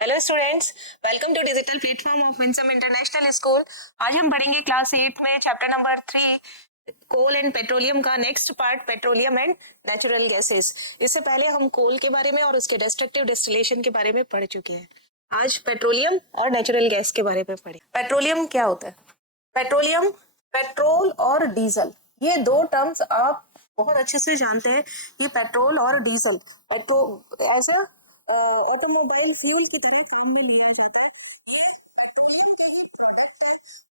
Hello students, welcome to digital platform of Winsome International School. आज हम पढ़ेंगे class 8 में chapter number 3 coal and petroleum का next part, petroleum and natural gases. इससे पहले हम कोल के बारे में और उसके डिस्ट्रक्टिव डिस्टिलेशन के बारे में पढ़ चुके हैं। आज पेट्रोलियम और नेचुरल गैस के बारे में पढ़े। पेट्रोलियम क्या होता है? पेट्रोलियम, पेट्रोल और डीजल, ये दो टर्म्स आप बहुत अच्छे से जानते हैं कि पेट्रोल और डीजल पेट्रोल ऐसा ऑटोमोबाइल फ्यूल की तरह काम में लिया जाता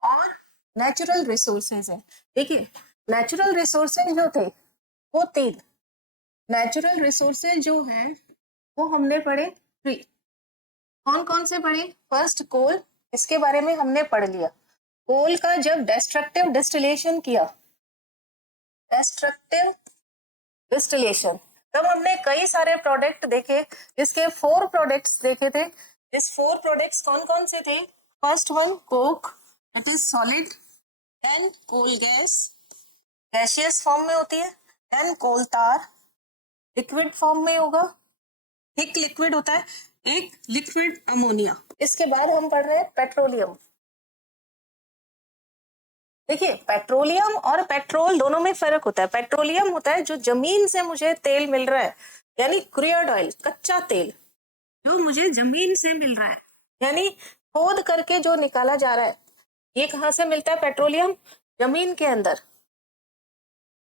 है और नेचुरल रिसोर्सेज है। देखिए, नेचुरल रिसोर्सेज जो थे वो तीन नेचुरल रिसोर्सेज जो है वो हमने पढ़े थ्री। कौन कौन से पढ़े? फर्स्ट कोल, इसके बारे में हमने पढ़ लिया। कोल का जब डिस्ट्रक्टिव डिस्टिलेशन किया, डिस्ट्रक्टिव डिस्टिलेशन, तब हमने कई सारे प्रोडक्ट देखे, जिसके 4 प्रोडक्ट्स देखे थे। इस 4 प्रोडक्ट्स कौन कौन से थे? First one coke, it is solid. Then coal gas, gaseous form में होती है। देन कोल तार, लिक्विड फॉर्म में होगा, थिक लिक्विड होता है। एक लिक्विड अमोनिया। इसके बाद हम पढ़ रहे हैं पेट्रोलियम। देखिए, पेट्रोलियम और पेट्रोल दोनों में फर्क होता है। पेट्रोलियम होता है जो जमीन से मुझे तेल मिल रहा है, यानी क्रूड ऑयल, कच्चा तेल जो मुझे जमीन से मिल रहा है, यानी खोद करके जो निकाला जा रहा है। ये कहाँ से मिलता है? पेट्रोलियम जमीन के अंदर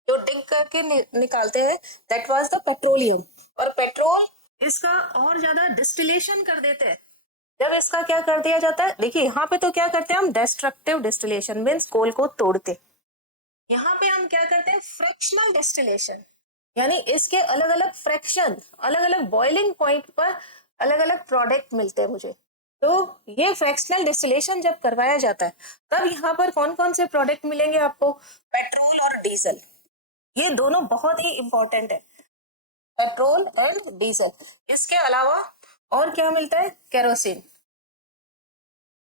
जो डिग करके निकालते हैं, दैट वाज द पेट्रोलियम। और पेट्रोल इसका और ज्यादा डिस्टिलेशन कर देते हैं। जब इसका क्या कर दिया जाता है, देखिए यहाँ पे तो क्या करते हैं हम? डिस्ट्रक्टिव डिस्टिलेशन, मीन्स कोल को तोड़ते। यहाँ पे हम क्या करते हैं? फ्रैक्शनल डिस्टिलेशन, यानी इसके अलग अलग फ्रैक्शन, अलग अलग बॉइलिंग पॉइंट पर अलग अलग प्रोडक्ट मिलते हैं मुझे। तो ये फ्रैक्शनल डिस्टिलेशन जब करवाया जाता है, तब यहाँ पर कौन कौन से प्रोडक्ट मिलेंगे आपको? पेट्रोल और डीजल। ये दोनों बहुत ही इंपॉर्टेंट है, पेट्रोल एंड डीजल। इसके अलावा और क्या मिलता है? केरोसिन।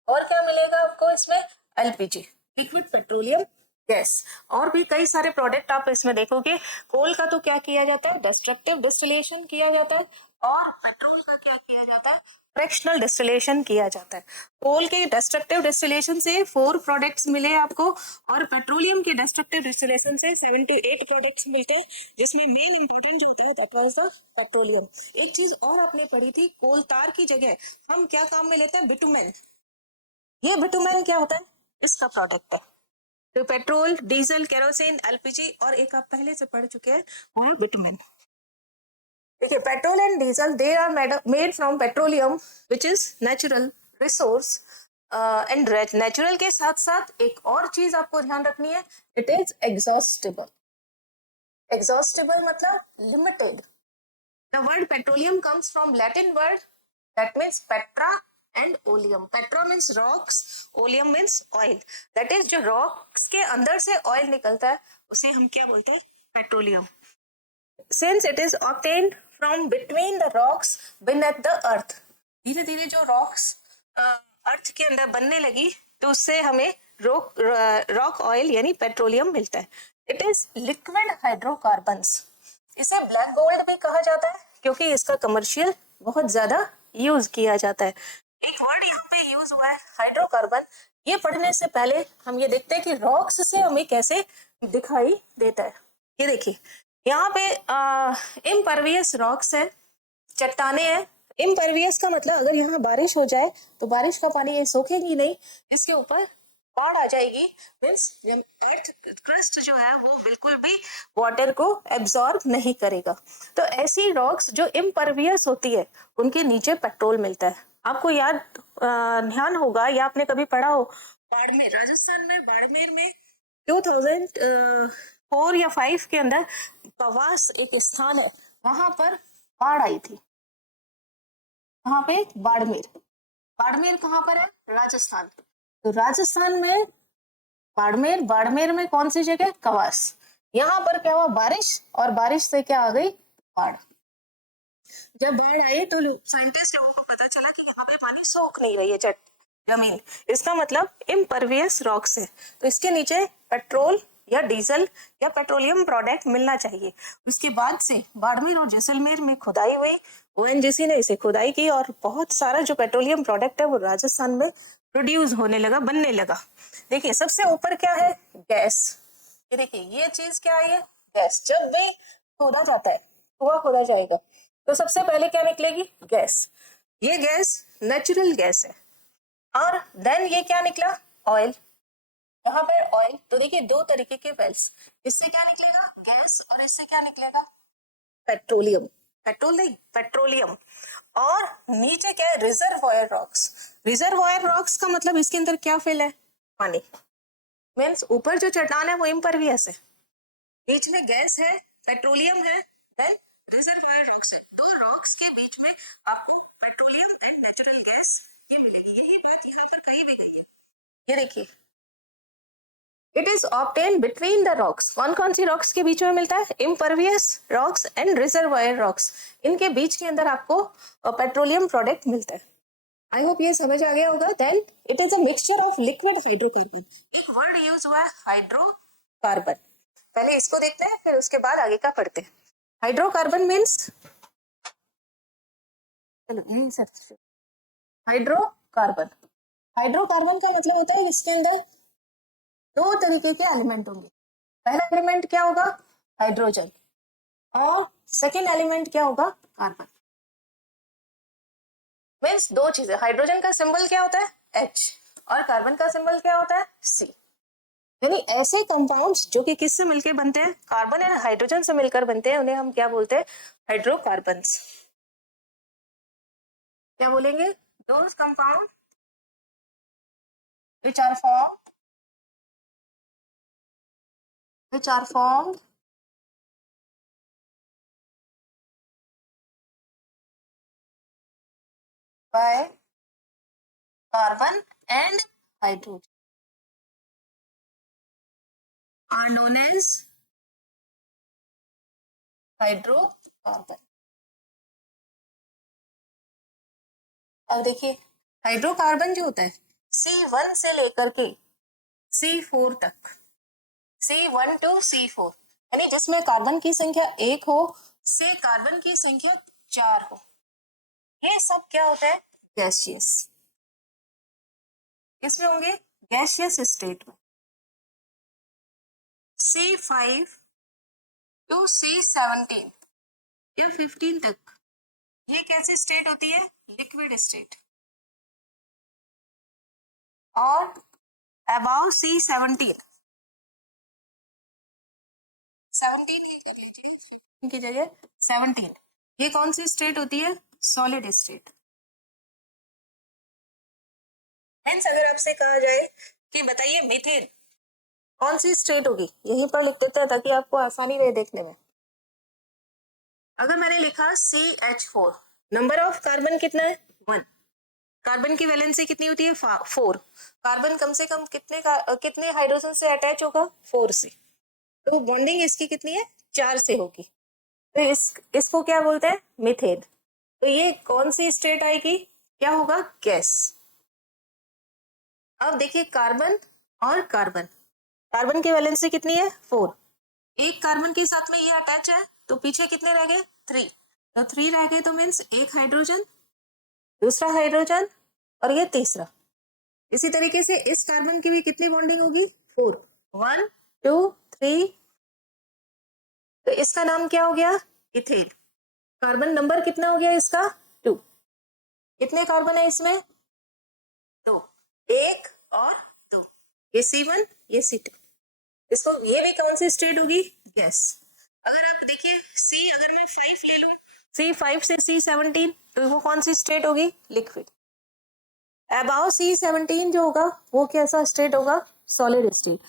और क्या मिलेगा आपको इसमें? LPG, liquid petroleum gas. और भी कई सारे प्रोडक्ट आप इसमें देखोगे। कोल का तो क्या किया जाता है? डिस्ट्रक्टिव डिस्टिलेशन किया जाता है। और पेट्रोल का क्या किया जाता है? फ्रैक्शनल डिस्टिलेशन किया जाता है। कोल के डिस्ट्रक्टिव डिस्टिलेशन से 4 प्रोडक्ट्स मिले आपको, और पेट्रोलियम के डिस्ट्रक्टिव डिस्टिलेशन से 7 to 8 प्रोडक्ट्स मिलते हैं, जिसमें मेन इंपॉर्टेंट जो होता है दैट वाज द पेट्रोलियम। एक चीज और आपने पढ़ी थी, कोल तार की जगह हम क्या काम में लेते हैं? बिटुमेन। ये बिटुमेन क्या होता है? इसका प्रोडक्ट है। तो पेट्रोल, डीजल, केरोसिन, एलपीजी, और एक आप पहले से पढ़ चुके हैं वो है बिटुमेन। देखिए, petrol and diesel they are made from petroleum which is natural resource. And natural के साथ साथ एक और चीज आपको ध्यान रखनी है, इट इज एग्जॉस्टेबल। एग्जॉस्टेबल मतलब limited. The word petroleum comes from Latin word that means petra and oleum. Petra means rocks, oleum means oil. That is, जो rocks के अंदर से oil निकलता है उसे हम क्या बोलते हैं? Petroleum. Since it is obtained from between the rocks beneath the earth, धीरे धीरे जो rocks अर्थ के अंदर बनने लगी, तो उससे हमें रॉक ऑयल यानी पेट्रोलियम मिलता है। It is liquid hydrocarbons. इसे ब्लैक गोल्ड भी कहा जाता है क्योंकि इसका कमर्शियल बहुत ज्यादा यूज किया जाता है। एक वर्ड यहाँ पे यूज हुआ है, हाइड्रोकार्बन। ये पढ़ने से पहले हम ये देखते हैं कि रॉक्स से हमें कैसे दिखाई देता है। ये देखिए, यहाँ पे इम्परवियस रॉक्स है, चट्टाने हैं। इम्परवियस का मतलब अगर यहाँ बारिश हो जाए तो बारिश का पानी ये सोखेगी नहीं, इसके ऊपर बाढ़ आ जाएगी। मीन्स अर्थ क्रस्ट जो है वो बिल्कुल भी वाटर को एब्जॉर्ब नहीं करेगा। तो ऐसी रॉक्स जो इम्परवियस होती है उनके नीचे पेट्रोल मिलता है। आपको याद ध्यान होगा या आपने कभी पढ़ा हो, बाड़मेर, राजस्थान में बाड़मेर में 2004 या 5 के अंदर कवास एक स्थान है, वहां पर बाढ़ आई थी। वहां पे बाड़मेर, बाड़मेर कहाँ पर है? राजस्थान। तो राजस्थान में बाड़मेर, बाड़मेर में कौन सी जगह? कवास। यहाँ पर क्या हुआ? बारिश, और बारिश से क्या आ गई? बाढ़। जब बाढ़ आई तो साइंटिस्ट लोगों को पता चला कि यहाँ पे पानी सोख नहीं रही है जमीन, इसका मतलब इम्परवियस रॉक्स है, तो इसके नीचे पेट्रोल या डीजल या पेट्रोलियम प्रोडक्ट मिलना चाहिए। उसके बाद से बाड़मेर और जैसलमेर में खुदाई हुई, ओएनजीसी ने इसे खुदाई की और बहुत सारा जो पेट्रोलियम प्रोडक्ट है वो राजस्थान में प्रोड्यूस होने लगा, बनने लगा। देखिए सबसे ऊपर क्या है, गैस। ये देखिए ये चीज क्या है, गैस। जब भी खोदा जाता है, कुआं खोदा जाएगा, तो सबसे पहले क्या निकलेगी, गैस। ये गैस नेचुरल गैस है। और देन ये क्या निकला, ऑयल। यहाँ पे ऑयल, तो देखिए दो तरीके के वेल्स, इससे क्या निकलेगा, गैस, और इससे क्या निकलेगा, पेट्रोलियम। पेट्रोल नहीं, पेट्रोलियम। और नीचे क्या है, रिजर्वॉयर रॉक्स। रिजर्वॉयर रॉक्स का मतलब इसके अंदर क्या फिल है, पानी। मीन्स ऊपर जो चट्टान है वो इम्परवियस है, बीच में गैस है, पेट्रोलियम है, देन रिजर्वॉयर रॉक्स है। दो रॉक्स के बीच में आपको पेट्रोलियम एंड नेचुरल गैस ये मिलेगी। यही बात यहाँ पर कही भी गई है। ये देखिए, it is obtain between the rocks. कौन कौन सी रॉक्स के बीच में मिलता है, impervious rocks and reservoir rocks. इनके बीच के अंदर आपको पेट्रोलियम प्रोडक्ट मिलता है। आई होप ये समझ आ गया होगा। Then it is a mixture of liquid hydrocarbon. एक वर्ड यूज हुआ है हाइड्रोकार्बन, पहले इसको देखते हैं फिर उसके बाद आगे का पढ़ते हैं। हाइड्रोकार्बन मीन्स, चलो यही सब, हाइड्रोकार्बन। हाइड्रोकार्बन का मतलब होता है इसके अंदर दो तरीके के एलिमेंट होंगे। पहला एलिमेंट क्या होगा, हाइड्रोजन, और सेकेंड एलिमेंट क्या होगा, कार्बन। मीन्स दो चीजें, हाइड्रोजन का सिंबल क्या होता है, H, और कार्बन का सिंबल क्या होता है, C। यानी ऐसे कंपाउंड्स जो कि किससे मिलकर बनते हैं, कार्बन एंड हाइड्रोजन से मिलकर बनते हैं, उन्हें हम क्या बोलते हैं, हाइड्रोकार्बन्स। क्या बोलेंगे, those compound which are formed which are formed by carbon and hydrogen are known as hydrocarbon. अब देखिए हाइड्रोकार्बन जो होता है C1 से लेकर के C4 तक, C1 to C4, यानी जिसमें कार्बन की संख्या 1 हो से कार्बन की संख्या 4 हो, ये सब क्या होता है, गैसियस। किसमें होंगे, गैसियस स्टेट में। C5 to C17 या 15 तक ये कैसी स्टेट होती है, लिक्विड स्टेट। और अबाउ C17, 17 ही कर लीजिए इनकी जगह 17, ये कौन सी स्टेट होती है, सॉलिड स्टेट। फ्रेंड्स अगर आपसे कहा जाए कि बताइए मीथेन कौन सी स्टेट होगी, यहीं पर लिख देते हैं ताकि आपको आसानी रहे देखने में। अगर मैंने लिखा CH4, नंबर ऑफ कार्बन कितना है, 1, कार्बन की वैलेंसी कितनी होती है, 4, कार्बन कम से कम कितने हाइड्रोजन से अटैच होगा, 4 से, तो बॉन्डिंग इसकी कितनी है, 4 से होगी, तो इसको क्या बोलते हैं, मीथेन। तो ये कौन सी स्टेट आएगी, क्या होगा, गैस। अब देखिए कार्बन और कार्बन, कार्बन की वैलेंसी कितनी है, 4, एक कार्बन के साथ में ये अटैच है, तो पीछे कितने रह गए, 3, तो 3 रह गए, तो मीन्स एक हाइड्रोजन, दूसरा हाइड्रोजन, और ये तीसरा। इसी तरीके से इस कार्बन की भी कितनी बॉन्डिंग होगी, 4, 1 2 3, तो इसका नाम क्या हो गया, इथेन। कार्बन नंबर कितना हो गया इसका, 2, कितने कार्बन है इसमें, 2, 1 और 2, ये C1 ये C2, इसको ये भी कौन सी स्टेट होगी, गैस। अगर आप देखिए C, अगर मैं 5 ले लूं, C5 से C17, तो वो कौन सी स्टेट होगी, लिक्विड। अबाउ C17 जो होगा वो कैसा स्टेट होगा, सॉलिड स्टेट।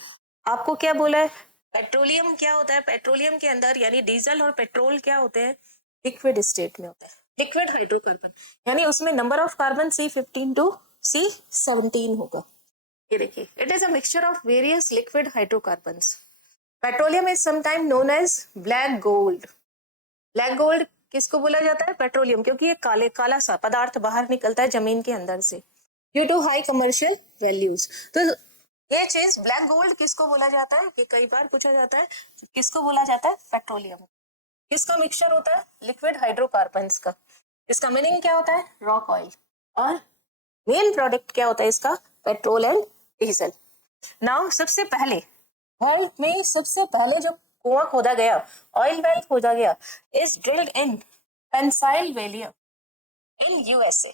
आपको क्या बोला है, पेट्रोलियम क्या होता है, पेट्रोलियम के अंदर यानी डीजल और पेट्रोल क्या होते हैं, लिक्विड स्टेट में होता है, लिक्विड हाइड्रोकार्बन, यानी उसमें number of carbon C15 to C17 होगा। ये देखिए, it is a mixture of various liquid hydrocarbons. Petroleum is sometime known as black gold. Black gold किसको बोला जाता है, पेट्रोलियम, क्योंकि ये काला सा पदार्थ बाहर निकलता है जमीन के अंदर से due to high commercial values. तो ये चीज ब्लैक गोल्ड किसको बोला जाता है, ये कई बार पूछा जाता है, किसको बोला जाता है, पेट्रोलियम। किसका मिक्सचर होता है, लिक्विड हाइड्रोकार्बन्स का। इसका मीनिंग क्या होता है? Rock oil. और मेन प्रोडक्ट क्या होता है इसका? Petrol and diesel. नाउ सबसे पहले वर्ल्ड में सबसे पहले जो कुआं खोदा गया, ऑयल वेल खोदा गया, is drilled in Pennsylvania in USA.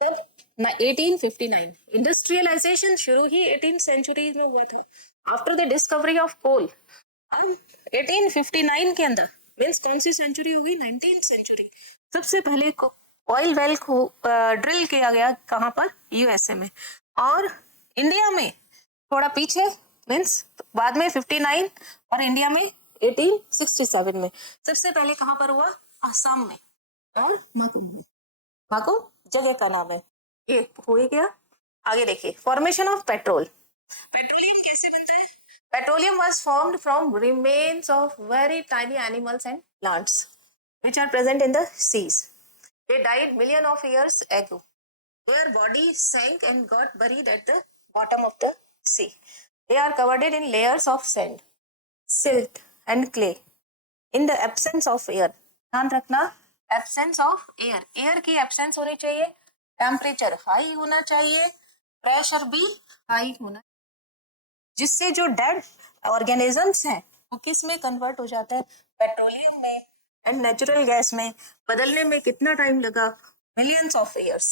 तब 1859। इंडस्ट्रियलाइजेशन शुरू ही 18th सेंचुरी में हुआ था after the discovery of coal. अब 1859 के अंदर मीन्स कौन सी सेंचुरी होगी? 19th century. सबसे पहले ऑयल वेल को ड्रिल किया गया कहाँ पर? यूएसए में। और इंडिया में थोड़ा पीछे मीन्स बाद में 59 और इंडिया में 1867 में। सबसे पहले कहाँ पर हुआ? आसाम में और माकुम में। माकुम जगह का नाम है। ये हो गया। आगे देखिए, फॉर्मेशन ऑफ पेट्रोल। पेट्रोलियम कैसे बनता है? Petroleum was formed from remains of very tiny animals and plants which are present in the seas. They died million of years ago. Their bodies sank and got buried at the bottom of the sea. They are covered in layers of sand, silt and clay. In the absence of air. ध्यान रखना, absence of air. Air की absence होनी चाहिए, temperature high होना चाहिए, pressure भी high होना, जिससे जो डेड ऑर्गेनिजम्स हैं वो किस में कन्वर्ट हो जाता है? पेट्रोलियम में एंड नेचुरल गैस में। बदलने में कितना टाइम लगा? Millions of years.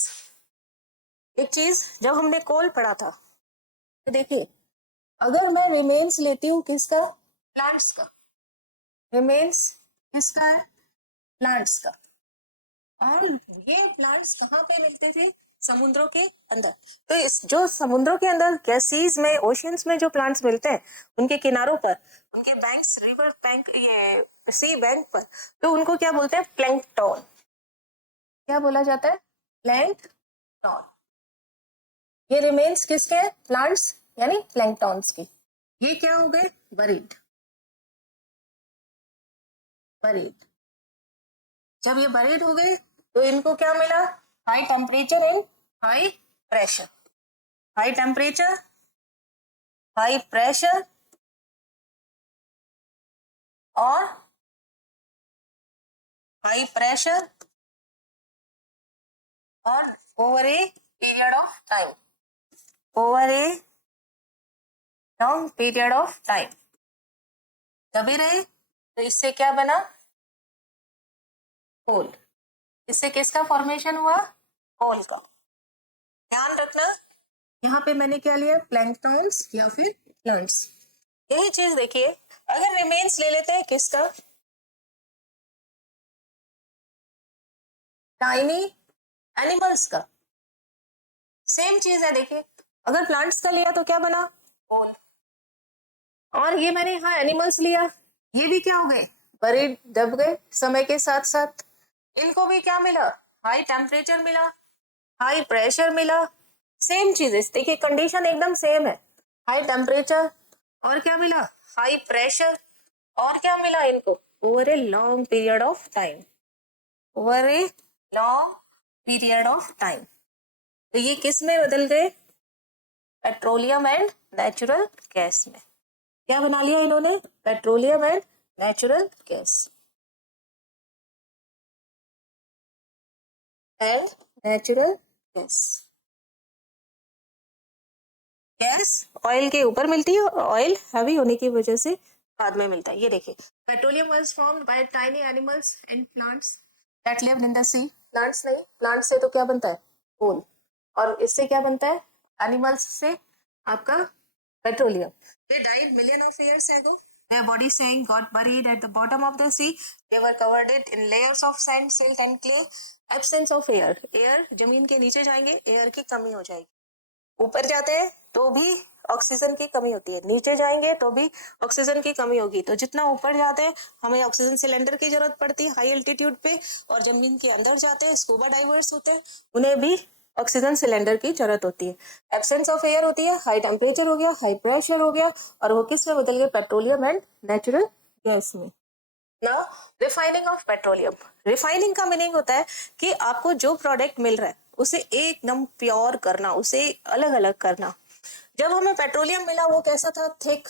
एक चीज जब हमने कोल पढ़ा था तो देखिए, अगर मैं रिमेन्स लेती हूँ किसका? प्लांट्स का। रिमेन्स किसका है? प्लांट्स का। और ये प्लांट्स कहाँ पे मिलते थे? समुद्रों के अंदर। तो इस जो समुद्रों के अंदर गैसीज में, ओशियंस में जो प्लांट्स मिलते हैं उनके किनारों पर, उनके बैंक्स, रिवर बैंक, ये सी बैंक पर, तो उनको क्या बोलते हैं? प्लैंकटन। क्या बोला जाता है? प्लैंकटन। ये रिमेन्स किसके हैं? प्लांट्स यानी प्लैंकटन्स की। ये क्या हो गए? बरीड। बरीड। जब ये बरीड हो गए तो इनको क्या मिला? High temperature and high pressure. High temperature, high pressure और हाई प्रेशर और over a period of time. Over a long period of time दबे रहे तो इससे क्या बना? कोल। इससे किसका फॉर्मेशन हुआ? कोल का। ध्यान रखना, यहाँ पे मैंने क्या लिया? प्लैंकटन्स या फिर प्लांट्स। यही चीज देखिए, अगर रिमेन्स ले लेते हैं किसका? टाइनी एनिमल्स का। सेम चीज है, देखिए अगर प्लांट्स का लिया तो क्या बना? कोल। और ये मैंने यहाँ एनिमल्स लिया, ये भी क्या हो गए? बरीड, दब गए समय के साथ साथ। इनको भी क्या मिला? हाई टेम्परेचर मिला, हाई प्रेशर मिला। सेम चीजेस देखिए, कंडीशन एकदम सेम है। हाई टेम्परेचर और क्या मिला? High pressure. और क्या मिला इनको? Over a long period of time. Over a long period of time. तो ये किस में बदल गए? पेट्रोलियम एंड नेचुरल गैस में। क्या बना लिया इन्होंने? Petroleum and natural gas. And natural gas. Gas oil के ऊपर मिलती है, ऑयल हैवी होने की वजह से बाद में मिलता है। ये देखिए, petroleum was formed by tiny animals and plants that lived in the sea. Plants नहीं, प्लांट से तो क्या बनता है? कोल। और इससे क्या बनता है? एनिमल्स से आपका petroleum. They died million of years ago. Their bodies sank, got buried at the bottom of the sea. They were covered it in layers of sand, silt and clay. Absence of air. Air जमीन के नीचे जाएंगे, air की कमी हो जाएगी। ऊपर जाते हैं तो भी ऑक्सीजन की कमी होती है, नीचे जाएंगे तो भी ऑक्सीजन की कमी होगी। तो जितना ऊपर जाते हैं हमें ऑक्सीजन सिलेंडर की जरूरत पड़ती है हाई एल्टीट्यूड पे, और जमीन के अंदर जाते हैं स्कूबा डाइवर्स होते हैं, उन्हें भी ऑक्सीजन सिलेंडर की जरूरत होती है। एब्सेंस ऑफ एयर होती है, हाई टेम्परेचर हो गया, हाई प्रेशर हो गया, और वो किस में बदल गया? पेट्रोलियम एंड नेचुरल गैस में। Now refining of petroleum. Refining का मीनिंग होता है कि आपको जो प्रोडक्ट मिल रहा है उसे एकदम प्योर करना, उसे अलग अलग करना। जब हमें पेट्रोलियम मिला वो कैसा था? Thick,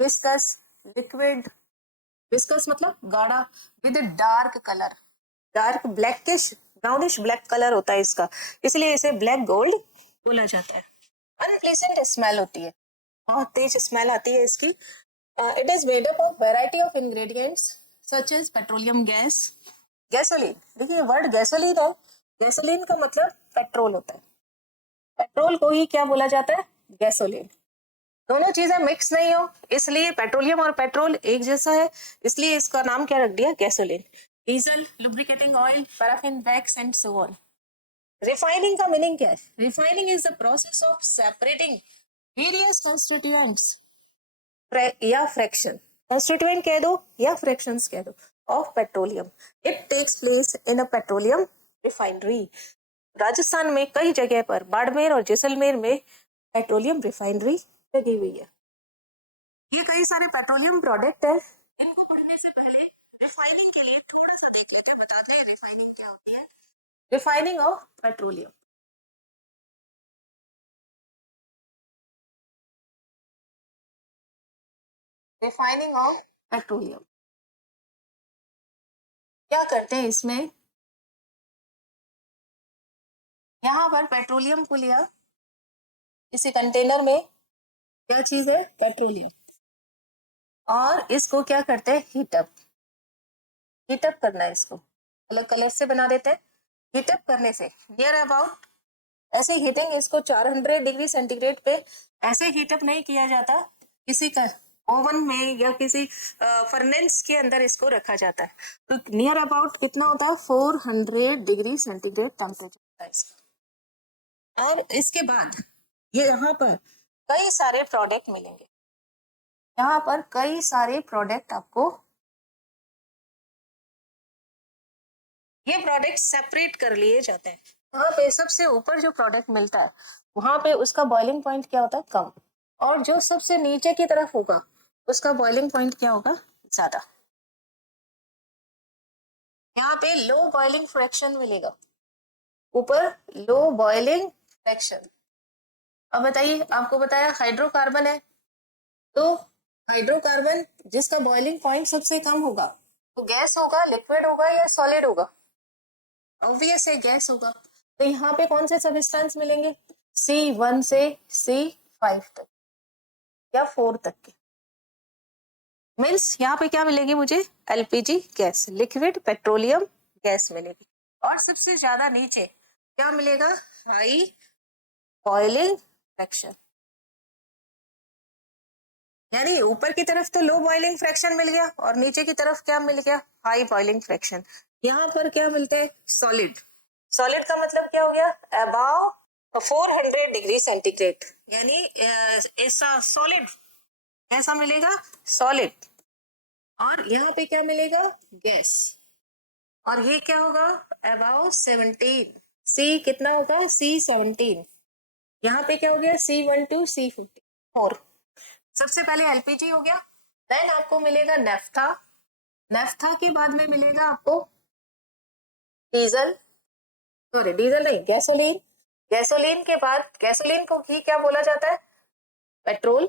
viscous, liquid. विस्कस मतलब गाढ़ा, with dark colour. Dark blackish brownish black colour होता है इसका, इसलिए इसे ब्लैक गोल्ड बोला जाता है। अनप्लेजेंट स्मेल होती है, बहुत तेज स्मेल आती है इसकी। It is made up of variety of ingredients such as petroleum gas, gasoline. देखिए वर्ड गैसोलीन है, गैसोलीन का मतलब पेट्रोल होता है, पेट्रोल को ही क्या बोला जाता है, गैसोलीन। दोनों चीजें मिक्स नहीं हो, इसलिए पेट्रोलियम और पेट्रोल एक जैसा है, इसलिए इसका नाम क्या रख दिया, gasoline. Diesel, lubricating oil, paraffin wax and so on. Refining का मीनिंग क्या है, refining is the process of separating various constituents या फ्रैक्शन, कंस्टिट्यूएंट कह दो या फ्रैक्शंस कह दो, of petroleum. It takes place in a petroleum refinery. Rajasthan में कई जगह पर, बाड़मेर और जैसलमेर में पेट्रोलियम रिफाइनरी लगी हुई है। ये कई सारे पेट्रोलियम प्रोडक्ट है, इनको पढ़ने से पहले रिफाइनिंग के लिए थोड़ा सा देख लेते हैं, बताते हैं रिफाइनिंग क्या होती है। Refining of petroleum, refining of petroleum क्या करते हैं इसमें, यहाँ पर पेट्रोलियम को लिया, इसी कंटेनर में क्या चीज है, पेट्रोलियम, और इसको क्या करते हैं, हीटअप, हीटअप करना है इसको, अलग कलर से बना देते हैं। हीटअप करने से नियर अबाउट, ऐसे हीटिंग इसको 400 डिग्री सेंटीग्रेड पे ऐसे हीटअप नहीं किया जाता, किसी का ओवन में या किसी फर्नेस के अंदर इसको रखा जाता है, तो नियर अबाउट कितना होता है, 400 डिग्री सेंटीग्रेड टेम्परेचर होता है इसका। और इसके बाद ये यहाँ पर कई सारे प्रोडक्ट मिलेंगे, यहाँ पर कई सारे प्रोडक्ट आपको, ये प्रोडक्ट सेपरेट कर लिए जाते हैं। वहां पे सबसे ऊपर जो प्रोडक्ट मिलता है वहां पे उसका बॉइलिंग पॉइंट क्या होता है, कम, और जो सबसे नीचे की तरफ होगा उसका बॉइलिंग पॉइंट क्या होगा, ज्यादा। यहाँ पे लो बॉइलिंग फ्रैक्शन मिलेगा, ऊपर लो बॉइलिंग फ्रैक्शन। अब बताइए, आपको बताया हाइड्रोकार्बन है, तो हाइड्रोकार्बन जिसका बॉइलिंग पॉइंट सबसे कम होगा वो गैस होगा, लिक्विड होगा या सॉलिड होगा, ऑब्वियस है गैस होगा। तो यहाँ पे कौन से सब्सटेंस मिलेंगे, C1 से C5 तक या 4 तक के, मीन्स यहाँ पे क्या मिलेगी मुझे, LPG gas, liquid petroleum gas मिलेगी। और सबसे ज्यादा नीचे क्या मिलेगा, हाई बॉइलिंग फ्रैक्शन, यानी ऊपर की तरफ तो लो बॉइलिंग फ्रैक्शन मिल गया और नीचे की तरफ क्या मिल गया, हाई बॉइलिंग फ्रैक्शन। यहाँ पर क्या मिलता है, सॉलिड, सॉलिड का मतलब क्या हो गया, अबाव 400 डिग्री सेंटीग्रेड, यानी ऐसा सॉलिड, कैसा मिलेगा, सॉलिड। और यहाँ पे क्या मिलेगा, गैस, और ये क्या होगा, अबाव 17, सी कितना होगा, C17। यहाँ पे क्या हो गया, C12 C4। सबसे पहले LPG हो गया, देन आपको मिलेगा नेफ्था, नेफ्था के बाद में मिलेगा आपको डीजल, सॉरी डीजल नहीं, गैसोलीन, गैसोलीन के बाद, गैसोलीन को ही क्या बोला जाता है, पेट्रोल।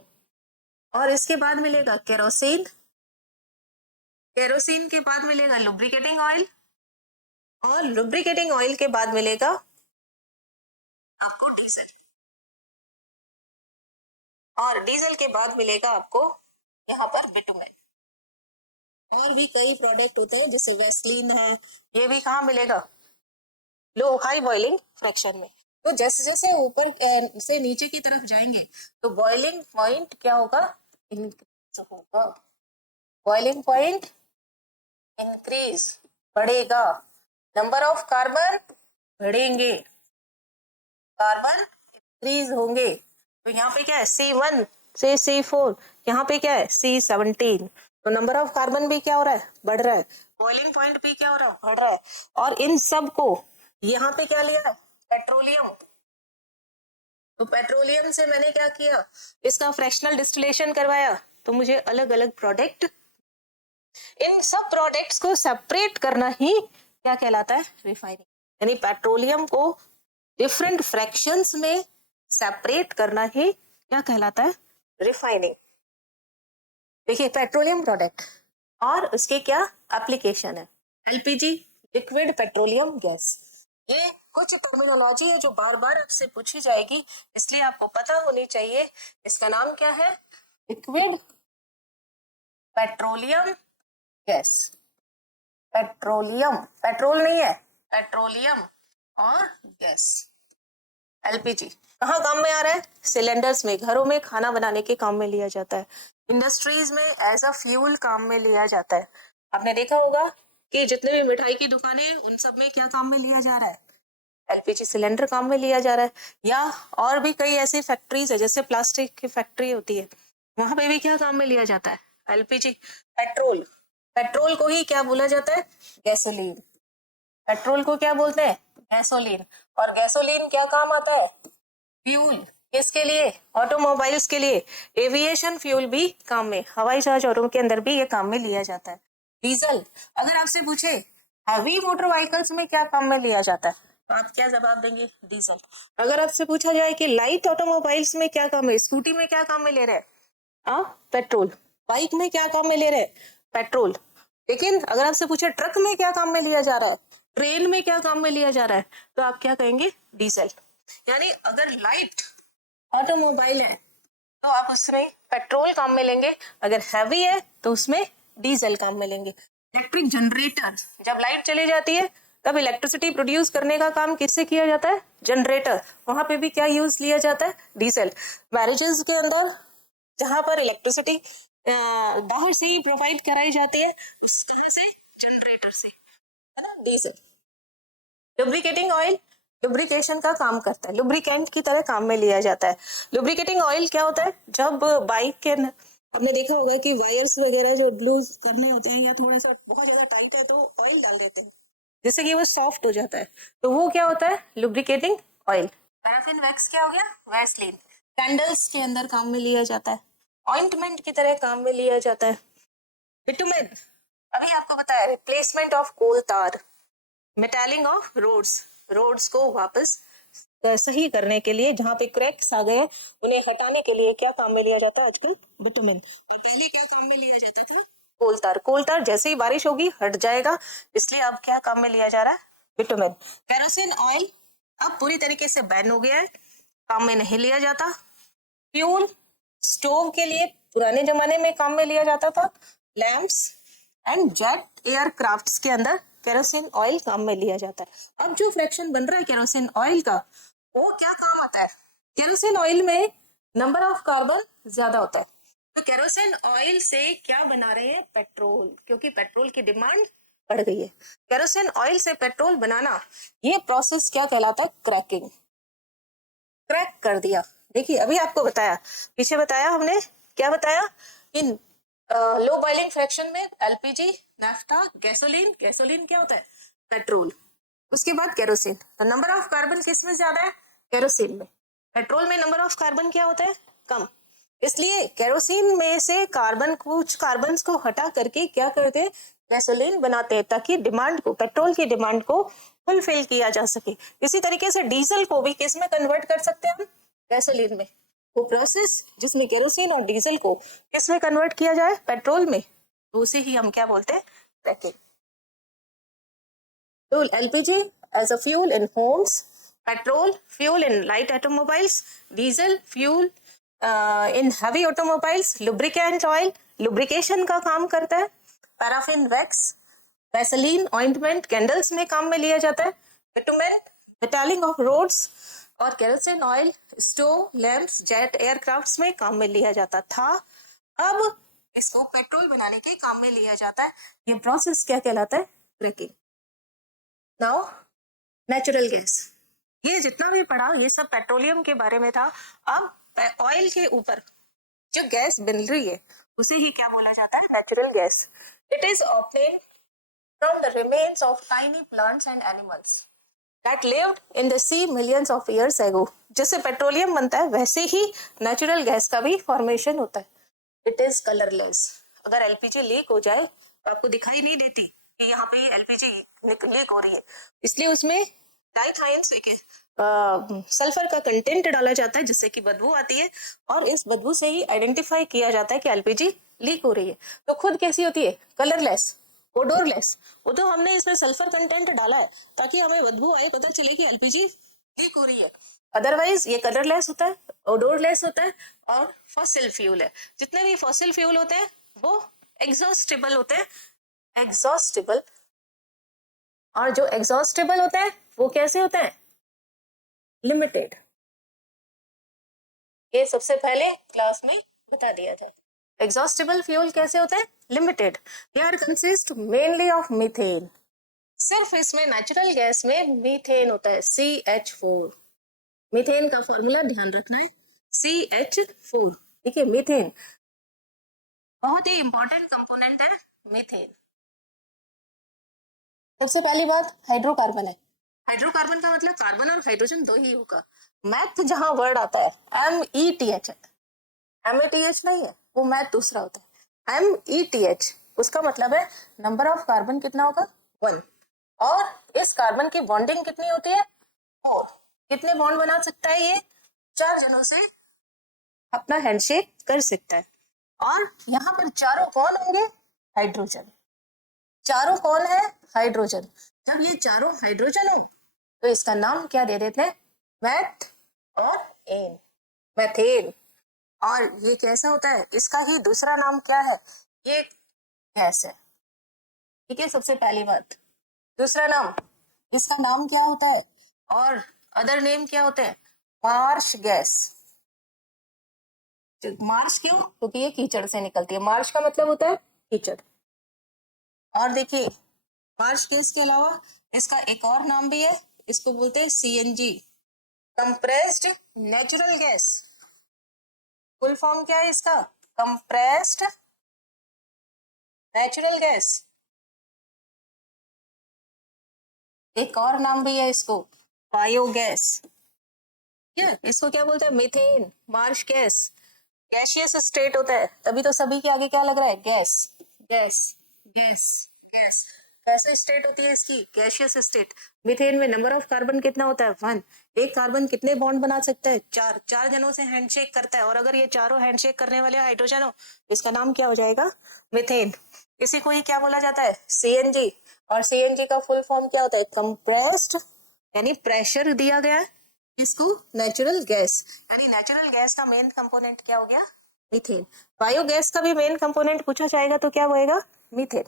और इसके बाद मिलेगा केरोसिन, केरोसिन के बाद मिलेगा लुब्रिकेटिंग ऑयल, और लुब्रिकेटिंग ऑयल के बाद मिलेगा आपको डीजल, और डीजल के बाद मिलेगा आपको यहाँ पर बिटुमेन। और भी कई प्रोडक्ट होते हैं जैसे वैसलीन है, ये भी कहाँ मिलेगा, लो हाई बॉइलिंग फ्रैक्शन में। तो जैसे जैसे ऊपर से नीचे की तरफ जाएंगे तो बॉइलिंग पॉइंट क्या होगा, इंक्रीज होगा, बॉइलिंग पॉइंट इंक्रीज, बढ़ेगा, नंबर ऑफ कार्बन बढ़ेंगे, कार्बन इंक्रीज होंगे। तो यहाँ पे क्या है, C1 से C4, यहाँ पे क्या है, C17। तो नंबर ऑफ कार्बन भी क्या हो रहा है, बढ़ रहा है, बॉइलिंग पॉइंट भी क्या हो रहा है, बढ़ रहा है। और इन सब को यहाँ पे क्या लिया है, पेट्रोलियम। तो पेट्रोलियम से मैंने क्या किया, इसका फ्रैक्शनल डिस्टिलेशन करवाया, तो मुझे अलग अलग प्रोडक्ट, इन सब प्रोडक्ट्स को सेपरेट करना ही क्या कहलाता है, रिफाइनिंग। यानी पेट्रोलियम को डिफरेंट फ्रैक्शंस में सेपरेट करना ही क्या कहलाता है, रिफाइनिंग। देखिए पेट्रोलियम प्रोडक्ट और उसके क्या एप्लीकेशन है, LPG लिक्विड पेट्रोलियम गैस। ये कुछ टर्मिनोलॉजी है जो बार बार आपसे पूछी जाएगी, इसलिए आपको पता होनी चाहिए। इसका नाम क्या है? Liquid petroleum gas. Petroleum, petrol नहीं है, पेट्रोलियम और गैस। एलपीजी कहाँ काम में आ रहा है? सिलेंडर्स में, घरों में खाना बनाने के काम में लिया जाता है, इंडस्ट्रीज में एज अ फ्यूल काम में लिया जाता है। आपने देखा होगा कि जितने भी मिठाई की दुकानें हैं उन सब में क्या काम में लिया जा रहा है? एलपीजी सिलेंडर काम में लिया जा रहा है। या और भी कई ऐसी फैक्ट्रीज है, जैसे प्लास्टिक की फैक्ट्री होती है, वहां पे भी क्या काम में लिया जाता है? एलपीजी। पेट्रोल, पेट्रोल को ही क्या बोला जाता है? गैसोलीन। पेट्रोल को क्या बोलते हैं? गैसोलीन। और गैसोलीन क्या काम आता है? फ्यूल। किसके लिए? ऑटोमोबाइल्स के लिए। एविएशन फ्यूल भी काम में, हवाई जहाज और उनके अंदर भी ये काम में लिया जाता है। डीजल, अगर आपसे पूछे हैवी मोटर व्हीकल्स में क्या काम में लिया जाता है, तो आप क्या जवाब देंगे? डीजल। अगर आपसे पूछा जाए कि लाइट ऑटोमोबाइल्स में क्या काम है, स्कूटी में क्या काम में ले रहे हैं? पेट्रोल। बाइक में क्या काम में ले रहे हैं? पेट्रोल। लेकिन अगर आपसे पूछे ट्रक में क्या काम में लिया जा रहा है, ट्रेन में क्या काम में लिया जा रहा है, तो आप क्या कहेंगे? डीजल। यानी अगर लाइट ऑटोमोबाइल है तो आप उसमें पेट्रोल काम में लेंगे, अगर हैवी है तो उसमें डीजल काम में लेंगे। इलेक्ट्रिक जनरेटर, जब लाइट चली जाती है तब इलेक्ट्रिसिटी प्रोड्यूस करने का काम किससे किया जाता है? जनरेटर। वहां पे भी क्या यूज लिया जाता है? डीजल। मैरिजेस के अंदर जहां पर इलेक्ट्रिसिटी बाहर से ही प्रोवाइड कराई जाती है, उस कहां से? जनरेटर से, है ना? डीजल। लुब्रिकेटिंग ऑयल लुब्रिकेशन का काम करता है, लुब्रिकेंट की तरह काम में लिया जाता है। लुब्रिकेटिंग ऑयल क्या होता है? जब बाइक के, आपने देखा होगा कि वायर्स वगैरह जो लूज करने होते हैं या थोड़ा सा बहुत ज्यादा टाइट है तो ऑयल डाल देते हैं जिससे कि वो सॉफ्ट हो जाता है, तो वो क्या होता है? Lubricating oil. पैराफिन वैक्स क्या हो गया? वैसलीन। कैंडल्स के अंदर काम में लिया जाता है, ऑइंटमेंट की तरह काम में लिया जाता है। बिटुमेन, अभी आपको बताया, रिप्लेसमेंट ऑफ कोल तार। मेटालिंग ऑफ रोड्स, रोड्स को वापस सही करने के लिए, जहां पे क्रैक्स आ गए उन्हें हटाने के लिए क्या काम में लिया जाता है आजकल? बिटुमेन। और पहले क्या काम में लिया जाता था? कोल तार। कोल तार जैसे ही बारिश होगी हट जाएगा, इसलिए अब क्या काम में लिया जा रहा है? बिटुमेन। केरोसिन ऑयल अब पूरी तरीके से बैन हो गया है, काम में नहीं लिया जाता। फ्यूल, स्टोव के लिए पुराने जमाने में काम में लिया जाता था। लैंप्स एंड जेट एयरक्राफ्ट्स के अंदर केरोसिन ऑयल काम में लिया जाता है। अब जो फ्रैक्शन बन रहा है केरोसिन ऑयल का, वो क्या काम आता है? केरोसिन ऑयल में नंबर ऑफ कार्बन ज्यादा होता है, तो केरोसिन ऑयल से क्या बना रहे हैं? पेट्रोल, क्योंकि पेट्रोल की डिमांड बढ़ गई है। केरोसिन ऑयल से पेट्रोल बनाना, ये प्रोसेस क्या कहलाता है? क्रैकिंग। क्रैक कर दिया। देखिए अभी आपको बताया, पीछे बताया हमने, क्या बताया? इन लो बॉइलिंग फ्रैक्शन में एलपीजी, नाफ्ता, गैसोलीन। गैसोलीन क्या होता है? पेट्रोल। उसके बाद केरोसिन। तो नंबर ऑफ कार्बन किस में ज्यादा है? केरोसिन में। पेट्रोल में नंबर ऑफ कार्बन क्या होता है? कम। इसलिए केरोसिन में से कार्बन, कुछ कार्बन को हटा करके क्या करते हैं? गैसोलीन बनाते हैं, ताकि डिमांड को, पेट्रोल की डिमांड को फुलफिल किया जा सके। इसी तरीके से डीजल को भी किस में कन्वर्ट कर सकते हैं हम? गैसोलीन में। वो प्रोसेस जिसमें केरोसिन और डीजल को किस में कन्वर्ट किया जाए? पेट्रोल में, तो उसे ही हम क्या बोलते हैं? क्रैकिंग। तो LPG as a fuel in homes, petrol fuel in light automobiles, diesel fuel in heavy automobiles, lubricant oil lubrication का काम करता है, paraffin wax, vaseline ointment candles में काम में लिया जाता है, बिटुमेन मेटालिंग ऑफ रोड्स, और kerosene oil stove, lamps, jet aircrafts में काम में लिया जाता था। अब इसको पेट्रोल बनाने के काम में लिया जाता है। ये प्रोसेस क्या कहलाता है? क्रैकिंग। नाउ नेचुरल गैस, ये जितना भी पढ़ा ये सब पेट्रोलियम के बारे में था। अब ऑयल के ऊपर जो गैस बन रही है उसे ही क्या बोला जाता है? Natural gas. It is obtained from the remains of tiny plants and animals that lived in the sea millions of years ago. जैसे पेट्रोलियम बनता है वैसे ही नेचुरल गैस का भी फॉर्मेशन होता है। It is colourless. अगर एलपीजी लीक हो जाए तो आपको दिखाई नहीं देती कि यहाँ पे एलपीजी लीक हो रही है, इसलिए उसमें डाइथाइंस सल्फर का कंटेंट डाला जाता है जिससे कि बदबू आती है, और इस बदबू से ही आइडेंटिफाई किया जाता है कि एलपीजी लीक हो रही है। तो खुद कैसी होती है? कलरलेस। ओडोरलेस, वो तो हमने इसमें सल्फर कंटेंट डाला है ताकि हमें बदबू आए, पता चले कि एलपीजी लीक हो रही है। अदरवाइज ये कलरलेस होता है, ओडोरलेस होता है और फॉसिल फ्यूल है। जितने भी फॉसिल फ्यूल होते हैं वो एग्जॉस्टेबल होते हैं, एग्जॉस्टेबल। और जो एग्जॉस्टेबल होते हैं वो कैसे होते हैं? लिमिटेड। ये सबसे पहले क्लास में बता दिया था। एग्जॉस्टेबल फ्यूल कैसे होते हैं? Limited. They are consist mainly of methane. सिर्फ इसमें नेचुरल गैस में मीथेन होता है, CH4। मीथेन का फॉर्मूला ध्यान रखना है, CH4। ठीक है, मीथेन बहुत ही इंपॉर्टेंट कंपोनेंट है मीथेन। सबसे पहली बात हाइड्रोकार्बन है। हाइड्रोकार्बन का मतलब कार्बन और हाइड्रोजन दो ही होगा। मैथ जहां वर्ड आता है METH, METH नहीं है, वो मैथ दूसरा होता है। METH उसका मतलब है नंबर ऑफ कार्बन कितना होगा? 1। और इस कार्बन की बॉन्डिंग कितनी होती है? 4। कितने बॉन्ड बना सकता है ये? 4 जनों से अपना हैंडशेक कर सकता है। और यहाँ पर चारों कौन होंगे? हाइड्रोजन। चारों कौन है? हाइड्रोजन। जब ये चारों हाइड्रोजन हो तो इसका नाम क्या दे देते हैं? मैथ और एन, मैथेन। और ये कैसा होता है? इसका ही दूसरा नाम क्या है? ये गैस है। ठीक है, सबसे पहली बात। दूसरा नाम, इसका नाम क्या होता है? और अदर नेम क्या होते हैं? Marsh gas. मार्श क्यों? क्योंकि ये कीचड़ से निकलती है। मार्श का मतलब होता है कीचड़। और देखिए, मार्श गैस के अलावा इसका एक और नाम भी है, इसको बोलते हैं CNG, compressed natural gas. Full form क्या है इसका? Compressed natural gas. एक और नाम भी है इसको, बायोगैस। क्या इसको क्या बोलते हैं? Methane, Marsh gas. Gaseous state होता है, तभी तो सभी के आगे क्या लग रहा है? Gas, gas, gas, gas. कैसे स्टेट होती है इसकी? Gaseous state. मीथेन में नंबर ऑफ कार्बन कितना होता है? 1। एक कार्बन कितने बॉन्ड बना सकता है? 4। 4 जनों से हैंडशेक करता है, और अगर ये चारों हैंडशेक करने वाले हाइड्रोजन हो, इसका नाम क्या हो जाएगा? मीथेन। इसी को ही क्या बोला जाता है? CNG। और CNG का फुल फॉर्म क्या होता है? कंप्रेस्ड, यानी प्रेशर दिया गया है इसको, नेचुरल गैस। यानी नेचुरल गैस का मेन कंपोनेंट क्या हो गया? मीथेन। बायोगैस का भी मेन कंपोनेंट पूछा जाएगा तो क्या होएगा? मीथेन।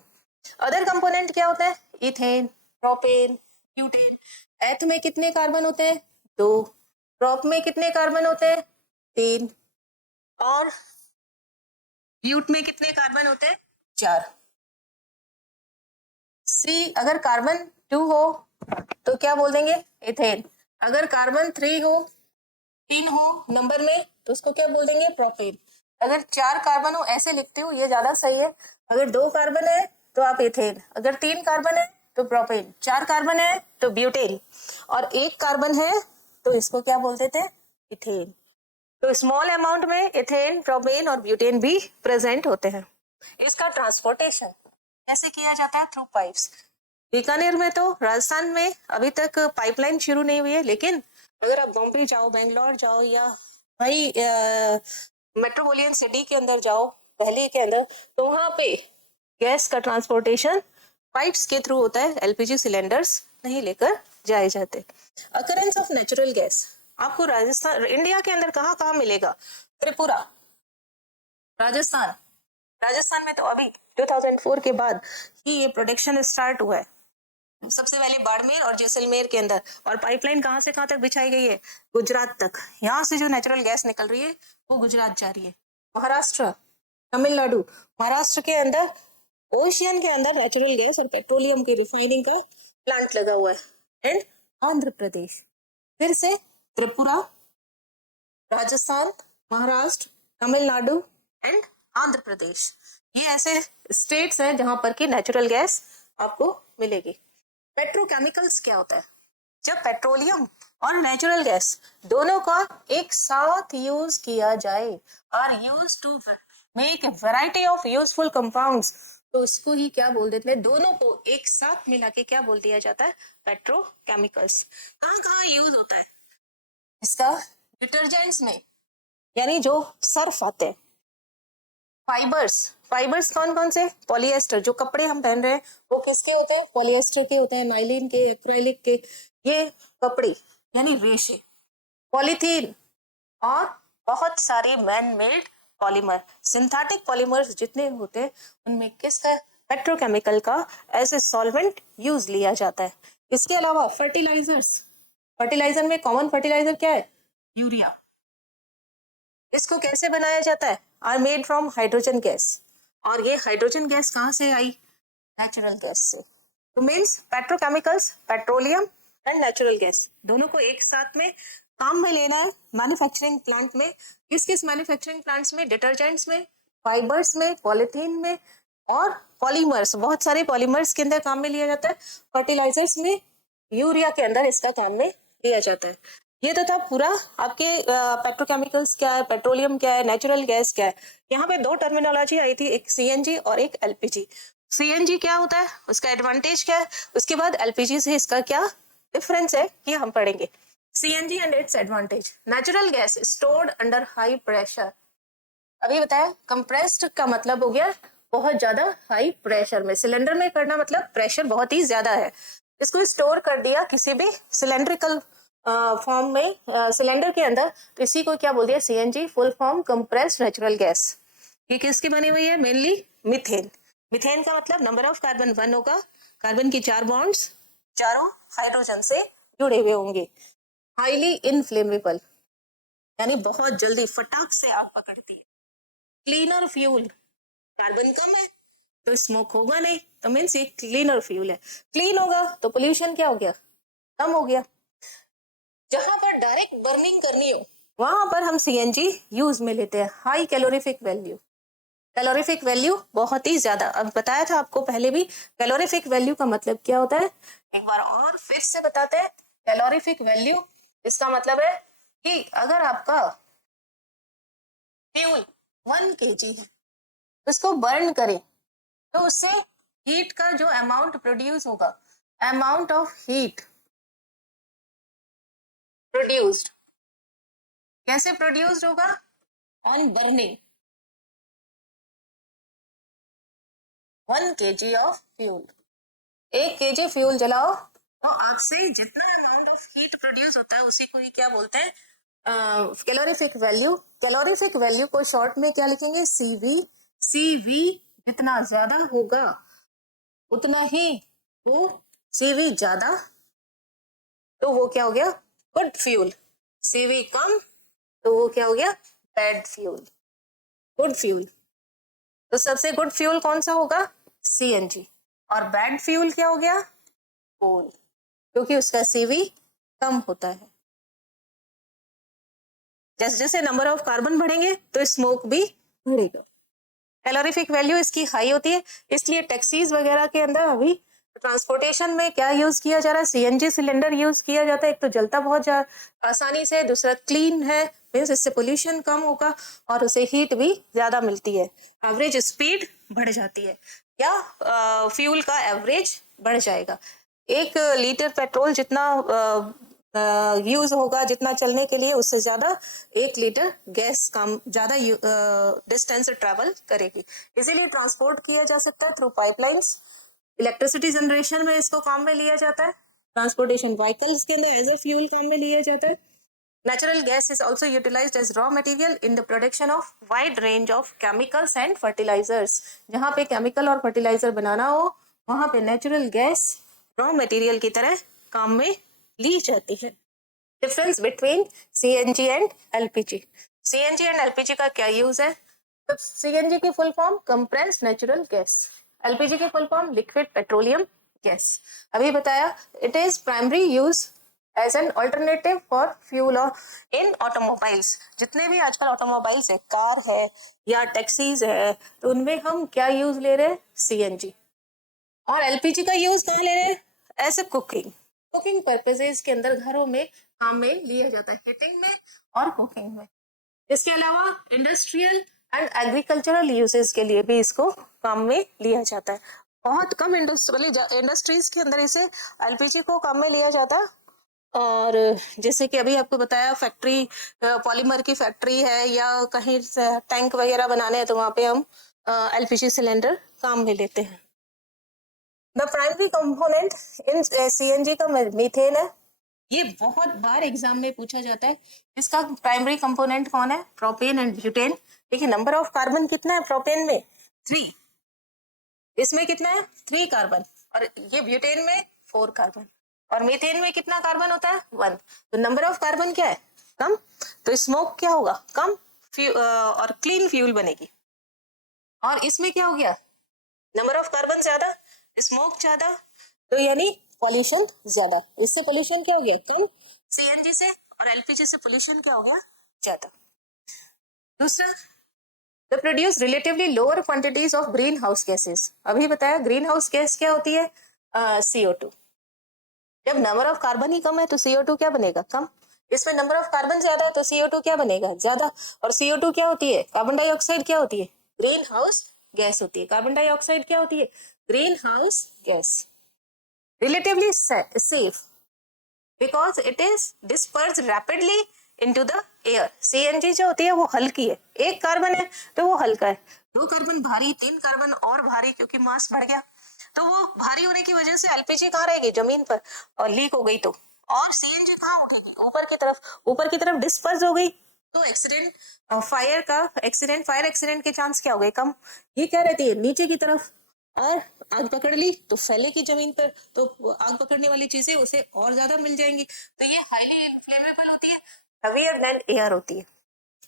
अदर कंपोनेंट क्या होता है? Ethane, propane, butane. एथ में कितने कार्बन होते हैं? 2। प्रोप में कितने कार्बन होते हैं? 3। और ब्यूट में कितने कार्बन होते हैं? 4। सी, अगर कार्बन 2 हो तो क्या बोल देंगे? इथेन। अगर कार्बन 3 हो, 3 हो नंबर में, तो उसको क्या बोल देंगे? प्रोपेन। अगर 4 कार्बन हो, ऐसे लिखते हो, ये ज्यादा सही है। अगर 2 कार्बन है तो आप इथेन, अगर 3 कार्बन है तो प्रोपेन, 4 कार्बन है तो ब्यूटेन, और 1 कार्बन है तो इसको क्या बोल देते हैं? इथेन। तो स्मॉल अमाउंट में इथेन, प्रोपेन और ब्यूटेन भी प्रेजेंट होते हैं। इसका ट्रांसपोर्टेशन कैसे किया जाता है? Through pipes. बीकानेर में तो, राजस्थान में अभी तक पाइपलाइन शुरू नहीं हुई है, लेकिन अगर आप बॉम्बे जाओ, बेंगलोर जाओ, या भाई मेट्रोपोलियन सिटी के अंदर जाओ, दिल्ली के अंदर, तो वहां पे गैस का ट्रांसपोर्टेशन पाइप्स के थ्रू होता है। LPG सिलेंडर्स नहीं लेकर जाए जाते। अकरेंस ऑफ नेचुरल गैस आपको राजस्थान, इंडिया के अंदर कहाँ कहाँ मिलेगा? त्रिपुरा, राजस्थान। राजस्थान में तो अभी 2004 के बाद ही ये प्रोडक्शन स्टार्ट हुआ है। सबसे पहले बाड़मेर और जैसलमेर के अंदर। और पाइपलाइन कहाँ से कहाँ तक बिछाई गई है? गुजरात तक। यहाँ से जो नेचुरल गैस निकल रही है वो गुजरात जा रही है। महाराष्ट्र, तमिलनाडु। महाराष्ट्र के अंदर ओशियन के अंदर नेचुरल गैस और पेट्रोलियम की रिफाइनिंग का प्लांट लगा हुआ है। एंड आंध्र प्रदेश, फिर से त्रिपुरा, राजस्थान, महाराष्ट्र, तमिलनाडु एंड आंध्र प्रदेश। ये ऐसे स्टेट्स हैं जहां पर कि नेचुरल गैस आपको मिलेगी। पेट्रोकेमिकल्स क्या होता है? जब पेट्रोलियम और नेचुरल गैस दोनों का एक साथ यूज किया जाए, are use to make a variety of useful compounds, तो इसको ही क्या बोल देते हैं? दोनों को एक साथ मिला के क्या बोल दिया जाता है? पेट्रोकेमिकल्स। कहाँ कहाँ यूज होता है इसका? डिटर्जेंट्स में, यानी जो सर्फ आते हैं, फाइबर्स, फाइबर्स कौन कौन से? पॉलिएस्टर, जो कपड़े हम पहन रहे हैं वो किसके होते हैं? पॉलिएस्टर के होते हैं, नाइलिन के, एक्रेलिक के, ये कपड़े यानी रेशे। पॉलीथीन और बहुत सारे man made polymer, synthetic polymers जितने होते हैं उनमें किसका, पेट्रोकेमिकल का एज ए सॉल्वेंट यूज लिया जाता है। इसके अलावा फर्टिलाइजर्स, फर्टिलाइजर में कॉमन फर्टिलाइजर क्या है? यूरिया। इसको कैसे बनाया जाता है? Are made from hydrogen gas. और ये हाइड्रोजन गैस कहाँ से आई? नेचुरल गैस से। तो means petrochemicals, petroleum and natural gas दोनों को एक साथ में काम में लेना है मैन्युफैक्चरिंग प्लांट में। किस किस मैन्युफैक्चरिंग प्लांट्स में? डिटर्जेंट्स में, फाइबर्स में, पॉलिथीन में और पॉलीमर्स, बहुत सारे पॉलीमर्स के अंदर काम में लिया जाता है। फर्टिलाइजर्स में यूरिया के अंदर इसका काम में लिया जाता है। ये तो था पूरा आपके पेट्रोकेमिकल्स क्या है, पेट्रोलियम क्या है, नेचुरल गैस क्या है। यहाँ पे दो टर्मिनोलॉजी आई थी, एक सीएनजी और एक एलपीजी। सीएनजी क्या होता है, उसका एडवांटेज क्या है, उसके बाद एलपीजी से इसका क्या डिफरेंस है ये हम पढ़ेंगे। CNG and it's advantage. Natural gas stored under high pressure, अभी बताया कंप्रेस्ड का मतलब हो गया बहुत ज्यादा हाई प्रेशर में, सिलेंडर में करना मतलब प्रेशर बहुत ही ज्यादा है। इसको स्टोर कर दिया किसी भी सिलेंड्रिकल फॉर्म में, सिलेंडर के अंदर, तो इसी को क्या बोल दिया? CNG, full form compressed natural gas. ये किसकी बनी हुई है? Mainly methane. मीथेन का मतलब नंबर ऑफ कार्बन 1 होगा, कार्बन की 4 बॉन्ड्स चारों हाइड्रोजन से जुड़े हुए होंगे। हाईली इनफ्लेमेबल यानी बहुत जल्दी फटाक से आग पकड़ती है। क्लीनर फ्यूल, कार्बन कम है तो स्मोक होगा नहीं, तो मीन्स ये क्लीनर फ्यूल है। क्लीन होगा तो पोल्यूशन क्या हो गया? कम हो गया। जहां पर डायरेक्ट बर्निंग करनी हो वहां पर हम सीएनजी यूज में लेते हैं। High calorific value, calorific value बहुत ही ज्यादा, अब बताया था आपको पहले भी कैलोरीफिक वैल्यू का मतलब क्या होता है, एक बार और फिर से बताते हैं। कैलोरीफिक वैल्यू इसका मतलब है कि अगर आपका फ्यूल 1 kg है, उसको बर्न करें तो उससे हीट का जो अमाउंट प्रोड्यूस होगा, अमाउंट ऑफ हीट प्रोड्यूस्ड, कैसे प्रोड्यूस्ड होगा? On burning 1 kg of fuel. 1 kg fuel जलाओ तो आपसे जितना अमाउंट ऑफ हीट प्रोड्यूस होता है उसी को ही क्या बोलते हैं? Calorific value. कैलोरीफिक वैल्यू को शॉर्ट में क्या लिखेंगे? सीवी। सीवी जितना ज्यादा होगा उतना ही वो, सीवी ज्यादा तो वो क्या हो गया? Good fuel. सीवी कम तो वो क्या हो गया? Bad fuel. गुड फ्यूल, तो सबसे गुड फ्यूल कौन सा होगा? सीएनजी। और बैड फ्यूल क्या हो गया? कोल, क्योंकि उसका सीवी कम होता है। जैसे जैसे नंबर ऑफ कार्बन बढ़ेंगे तो स्मोक भी बढ़ेगा। कैलोरीफिक वैल्यू इसकी हाई होती है, इसलिए टैक्सीज वगैरह के अंदर अभी ट्रांसपोर्टेशन में क्या यूज किया जा रहा है? सीएनजी सिलेंडर यूज किया जाता है। एक तो जलता बहुत आसानी से, दूसरा क्लीन है, मीन्स इससे पोल्यूशन कम होगा और उसे हीट भी ज्यादा मिलती है। एवरेज स्पीड बढ़ जाती है या फ्यूल का एवरेज बढ़ जाएगा। 1 लीटर पेट्रोल जितना यूज होगा, जितना चलने के लिए, उससे ज्यादा 1 लीटर गैस काम ज्यादा डिस्टेंस ट्रेवल करेगी। इसीलिए ट्रांसपोर्ट किया जा सकता है थ्रू पाइपलाइंस। इलेक्ट्रिसिटी जनरेशन में इसको काम में लिया जाता है। ट्रांसपोर्टेशन व्हीकल्स के अंदर एज ए फ्यूल काम में लिया जाता है। Natural gas is also utilized as raw material in the production of wide range of chemicals and fertilizers. जहाँ पे केमिकल और फर्टिलाइजर बनाना हो वहां पे नेचुरल गैस रॉ मटेरियल की तरह काम में ली जाती है। Difference between CNG and LPG. CNG and LPG का क्या यूज है? तो सीएनजी की full form compressed natural gas, LPG की full form liquid petroleum gas. अभी बताया it is primary use as an alternative for fuel in automobiles. जितने भी आजकल ऑटोमोबाइल्स है, कार है या टैक्सीज है, तो उनमें हम क्या यूज ले रहे हैं? सीएनजी। और एलपीजी का यूज कहाँ ले रहे हैं? As a cooking, cooking purposes के अंदर घरों में काम में लिया जाता है, हीटिंग में और कुकिंग में। इसके अलावा इंडस्ट्रियल एंड एग्रीकल्चरल यूजेस के लिए भी इसको काम में लिया जाता है। बहुत कम इंडस्ट्रीज के अंदर इसे एलपीजी को काम में लिया जाता है। और जैसे कि अभी आपको बताया फैक्ट्री, पॉलीमर की फैक्ट्री है या कहीं टैंक वगैरह बनाने हैं तो वहां पे हम एलपीजी सिलेंडर काम में लेते हैं। The primary component in CNG का मीथेन है। ये बहुत बार एग्जाम में पूछा जाता है। इसका प्राइमरी कंपोनेंट कौन है? Propane and butane. देखिए नंबर ऑफ कार्बन कितना है प्रोपेन में? 3। इसमें कितना है? 3 कार्बन। और ये ब्यूटेन में 4 कार्बन। और मीथेन में कितना कार्बन होता है? 1। तो नंबर ऑफ कार्बन क्या है? कम, तो स्मोक क्या होगा? कम, और क्लीन फ्यूल बनेगी। और इसमें क्या हो गया? नंबर ऑफ कार्बन ज्यादा, स्मोक ज्यादा, तो यानी पॉल्यूशन ज्यादा। इससे पॉल्यूशन क्या हो गया? कम। सीएनजी से और एलपीजी से पॉल्यूशन क्या हो गया? ज्यादा। दूसरा, they produce relatively lower quantities of greenhouse gases। अभी बताया ग्रीन हाउस गैस क्या होती है? CO2। जब नंबर ऑफ कार्बन ही कम है तो CO2 क्या बनेगा? कम। इसमें नंबर ऑफ कार्बन ज्यादा है तो CO2 क्या बनेगा? ज्यादा। और CO2 क्या होती है? कार्बन डाइऑक्साइड क्या होती है? ग्रीन हाउस गैस होती है। कार्बन डाइऑक्साइड क्या होती है? Green house gas. Relatively safe because it is disperse rapidly into the air. CNG जो होती है वो हल्की है, 1 कार्बन है तो वो हल्का है, 2 कार्बन भारी, 3 कार्बन और भारी क्योंकि मास बढ़ गया, तो वो भारी होने की वजह से एलपीजी कहाँ रहेगी? जमीन पर। और लीक हो गई तो, और सीएनजी कहाँ उठेगी? ऊपर की तरफ डिस्पर्स हो गई तो फायर एक्सीडेंट के चांस क्या हो गए? कम। ये क्या रहती है? नीचे की तरफ। और आग पकड़ ली तो फैलेगी जमीन पर, तो आग पकड़ने वाली चीजें उसे और ज्यादा मिल जाएंगी, तो ये हाईली इन्फ्लेमेबल होती है, हेवियर देन एयर होती है।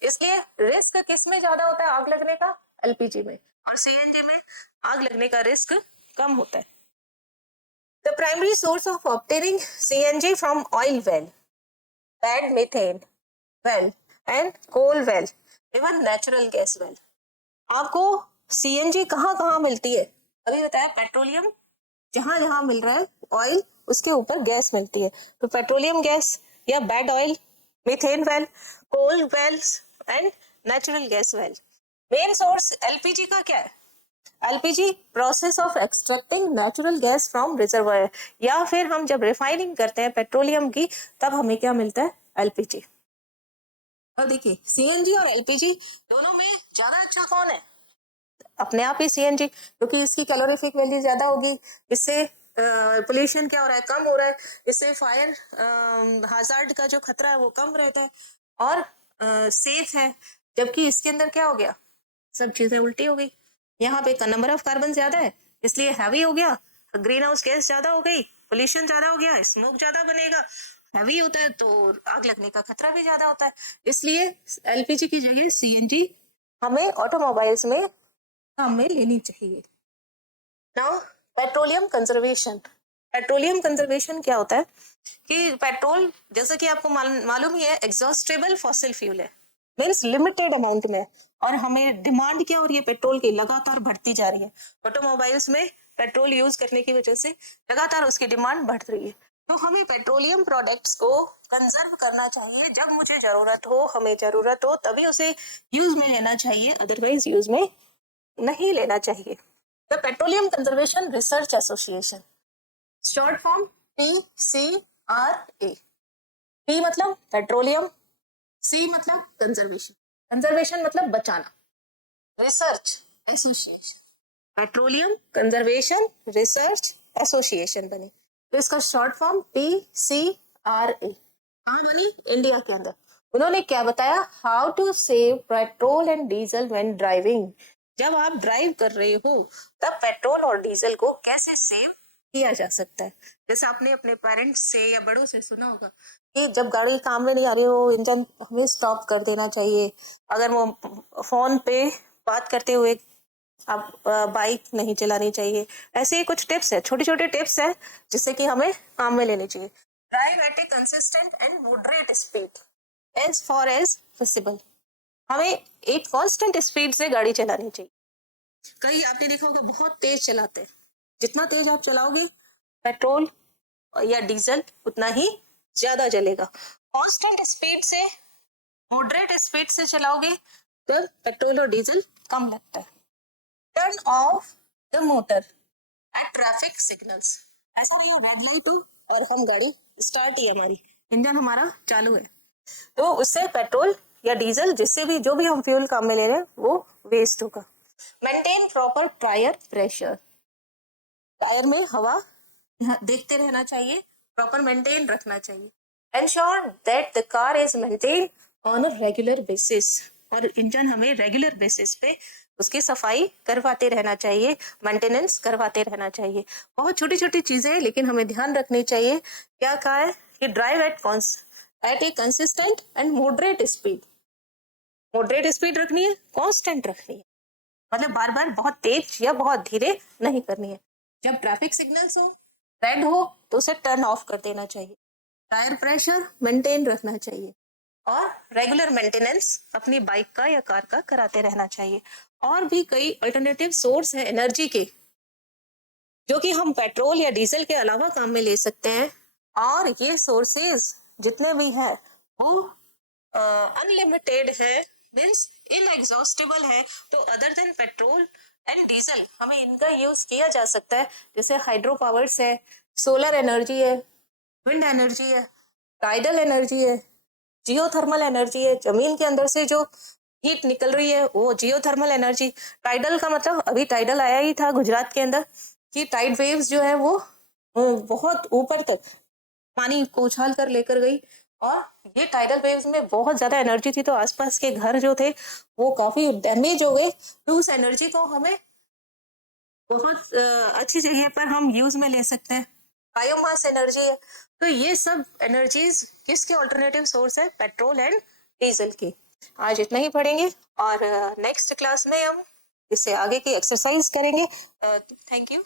इसलिए रिस्क किस में ज्यादा होता है आग लगने का? एलपीजी में। और सीएनजी में आग लगने का रिस्क कम होता है। The primary source of obtaining CNG from oil well, bed methane well and coal well, even natural gas well. आपको सीएनजी कहाँ कहाँ मिलती है? अभी बताया पेट्रोलियम, जहां जहां मिल रहा है ऑयल उसके ऊपर गैस मिलती है, तो पेट्रोलियम गैस या bed oil, methane well, coal wells and natural gas well. Main source LPG का क्या है? LPG process of extracting natural gas from reservoir, या फिर हम जब रिफाइनिंग करते हैं पेट्रोलियम की तब हमें क्या मिलता है? एलपीजी। अब देखिए सीएनजी और एलपीजी दोनों में ज्यादा अच्छा कौन है? अपने आप ही सीएनजी, क्योंकि इसकी कैलोरीफिक वैल्यू ज्यादा होगी, इससे पोल्यूशन क्या हो रहा है? कम हो रहा है, इससे फायर हाजार्ड का जो खतरा है वो कम रहता है और सेफ है। जबकि इसके अंदर क्या हो गया? सब चीजें उल्टी हो गई। यहाँ पे नंबर ऑफ कार्बन ज्यादा है इसलिए हैवी हो गया, ग्रीन हाउस गैस ज्यादा हो गई, पोल्यूशन ज्यादा हो गया, स्मोक ज्यादा बनेगा, हैवी होता है तो आग लगने का खतरा भी ज्यादा होता है। इसलिए एलपीजी की जगह सीएनजी हमें ऑटोमोबाइल्स में काम में लेनी चाहिए। Now petroleum conservation. Petroleum conservation क्या होता है कि पेट्रोल, जैसा कि आपको मालूम ही है, एग्जॉस्टेबल फॉसिल फ्यूल है, मीन्स लिमिटेड अमाउंट में, और हमें डिमांड क्या हो रही है? पेट्रोल की लगातार बढ़ती जा रही है। ऑटोमोबाइल्स में पेट्रोल यूज करने की वजह से लगातार उसकी डिमांड बढ़ रही है, तो हमें पेट्रोलियम प्रोडक्ट्स को कंजर्व करना चाहिए। जब मुझे जरूरत हो, हमें जरूरत हो तभी उसे यूज में लेना चाहिए, अदरवाइज यूज में नहीं लेना चाहिए। The petroleum conservation research association, short form PCRA। P मतलब पेट्रोलियम, C मतलब कंजर्वेशन, कंजर्वेशन मतलब बचाना, research association, petroleum conservation research association बनी, तो इसका शॉर्ट फॉर्म PCRA। कहाँ बनी? इंडिया के अंदर। उन्होंने क्या बताया? How to save petrol and diesel when driving. जब आप ड्राइव कर रहे हो तब पेट्रोल और डीजल को कैसे सेव किया जा सकता है। जैसे आपने अपने पेरेंट्स से या बड़ों से सुना होगा कि जब गाड़ी काम में नहीं आ रही हो इंजन हमें स्टॉप कर देना चाहिए, अगर वो फोन पे बात करते हुए आप बाइक नहीं चलानी चाहिए। ऐसे ही कुछ टिप्स है, छोटे छोटे टिप्स है जिससे कि हमें काम में लेने चाहिए। Drive at a consistent and moderate speed as far as possible. हमें एक कांस्टेंट स्पीड से गाड़ी चलानी चाहिए। कई आपने देखा होगा बहुत तेज चलाते हैं, जितना तेज आप चलाओगे पेट्रोल या डीजल उतना ही ज्यादा जलेगा। कांस्टेंट स्पीड से, मॉडरेट स्पीड से चलाओगे तो पेट्रोल और डीजल कम लगता है। Turn off the motor eight traffic signals. ऐसा नहीं हो रेड लाइट हो और हम गाड़ी स्टार्ट ही हमारी इंजन हमारा चालू है, तो उससे पेट्रोल या डीजल जिससे भी जो भी हम फ्यूल काम में ले रहे हैं वो वेस्ट होगा। Maintain proper tyre pressure, tyre में हवा देखते रहना चाहिए, प्रॉपर मेंटेन रखना चाहिए। Ensure that the car is maintain on a regular basis, और इंजन हमें रेगुलर बेसिस पे उसकी सफाई करवाते रहना चाहिए, मेंटेनेंस करवाते रहना चाहिए। बहुत छोटी छोटी चीजें हैं, लेकिन हमें ध्यान रखनी चाहिए। क्या कहा है कि drive at a consistent and moderate speed, moderate speed रखनी है, कांस्टेंट रखनी है, मतलब बार बार बहुत तेज या बहुत धीरे नहीं करनी है। जब ट्रैफिक सिग्नल्स हो, रेड हो, तो उसे टर्न ऑफ कर देना चाहिए। टायर प्रेशर मेंटेन रखना चाहिए, और रेगुलर मेंटेनेंस अपनी बाइक का या कार का कराते रहना चाहिए। और भी कई अल्टरनेटिव सोर्स है एनर्जी के, जो कि हम पेट्रोल या डीजल के अलावा काम में ले सकते हैं। और ये सोर्सेज जितने भी हैं वो अनलिमिटेड है, मीन्स इनएग्जॉस्टेबल है। तो other than petrol and diesel हमें इनका यूज किया जा सकता है, जैसे हाइड्रो पावर्स है, सोलर एनर्जी है, विंड एनर्जी है, टाइडल एनर्जी है, जियोथर्मल एनर्जी है, जमीन के अंदर से जो हीट निकल रही है वो जियोथर्मल एनर्जी। टाइडल का मतलब अभी टाइडल आया ही था गुजरात के अंदर, कि टाइड वेव्स जो है वो बहुत ऊपर तक पानी को उछाल कर लेकर गई, और ये टाइडल वेव्स में बहुत ज्यादा एनर्जी थी, तो आसपास के घर जो थे वो काफी डैमेज हो गए। तो उस एनर्जी को हमें बहुत अच्छी जगह पर हम यूज में ले सकते हैं। बायोमास एनर्जी है। तो ये सब एनर्जीज किसके ऑल्टरनेटिव सोर्स है? पेट्रोल एंड डीजल के। आज इतना ही पढ़ेंगे, और नेक्स्ट क्लास में हम इससे आगे की एक्सरसाइज करेंगे। Thank you.